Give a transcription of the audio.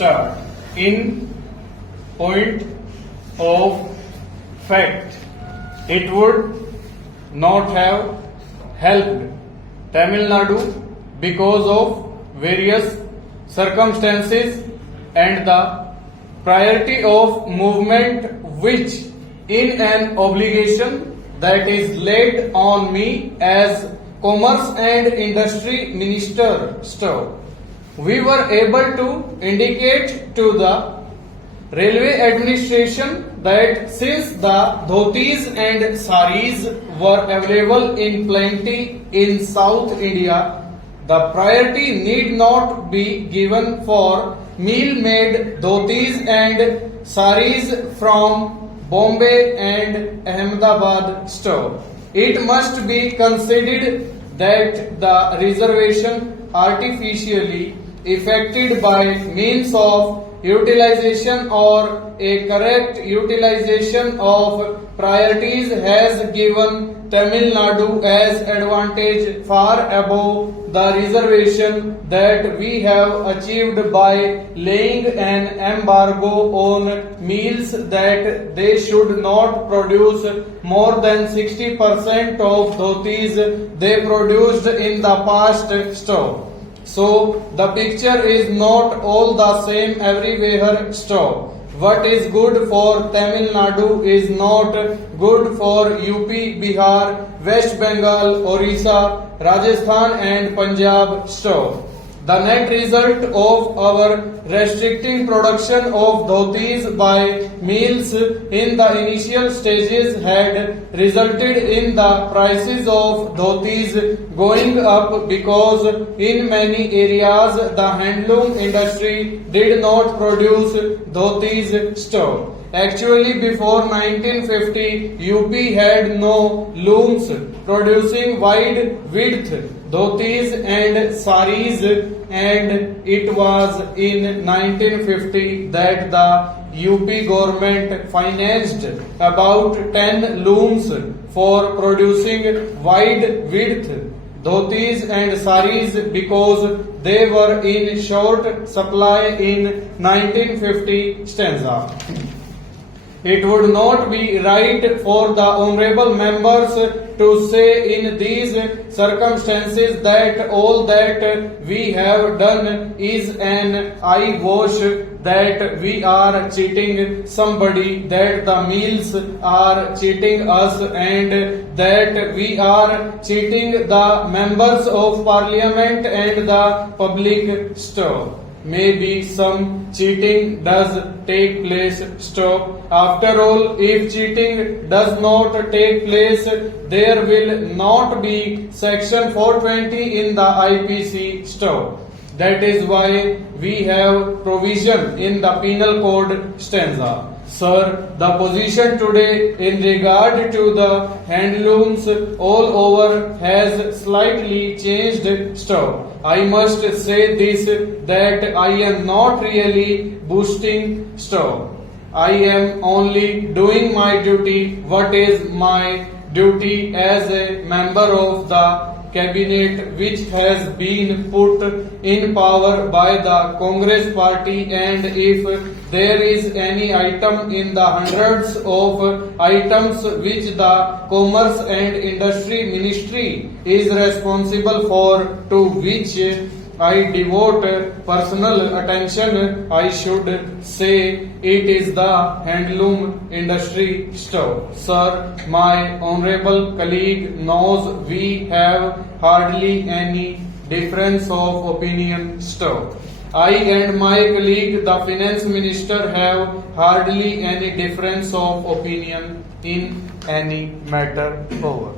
start. In point of fact, it would not have helped Tamil Nadu because of various circumstances and the priority of movement which in an obligation that is laid on me as Commerce and Industry Minister. We were able to indicate to the Railway Administration that since the dhotis and saris were available in plenty in South India, the priority need not be given for meal-made dhotis and saris from Bombay and Ahmedabad. It must be considered that the reservation artificially effected by means of utilization or a correct utilization of priorities has given Tamil Nadu as advantage far above the reservation that we have achieved by laying an embargo on meals that they should not produce more than 60% of dhotis they produced in the past. So the picture is not all the same everywhere. What is good for Tamil Nadu is not good for UP, Bihar, West Bengal, Orissa, Rajasthan and Punjab. The net result of our restricting production of dhotis by meals in the initial stages had resulted in the prices of dhotis going up because in many areas the handloom industry did not produce dhotis. Actually, before 1950, UP had no looms producing wide width dhotis and saris, and it was in 1950 that the UP government financed about 10 looms for producing wide width dhotis and saris because they were in short supply in 1950 stanza. It would not be right for the honorable members to say in these circumstances that all that we have done is an eyewash, that we are cheating somebody, that the mills are cheating us, and that we are cheating the members of parliament and the public. Maybe some cheating does take place. After all, if cheating does not take place, there will not be section 420 in the IPC. That is why we have provision in the penal code stanza. Sir, the position today in regard to the handlooms all over has slightly changed. I must say this, that I am not really boosting. I am only doing my duty, what is my duty as a member of the cabinet which has been put in power by the Congress party, and if there is any item in the hundreds of items which the Commerce and Industry Ministry is responsible for, to which I devote personal attention, I should say it is the handloom industry. Sir, my honorable colleague knows we have hardly any difference of opinion. I and my colleague, the finance minister, have hardly any difference of opinion in any matter. Over.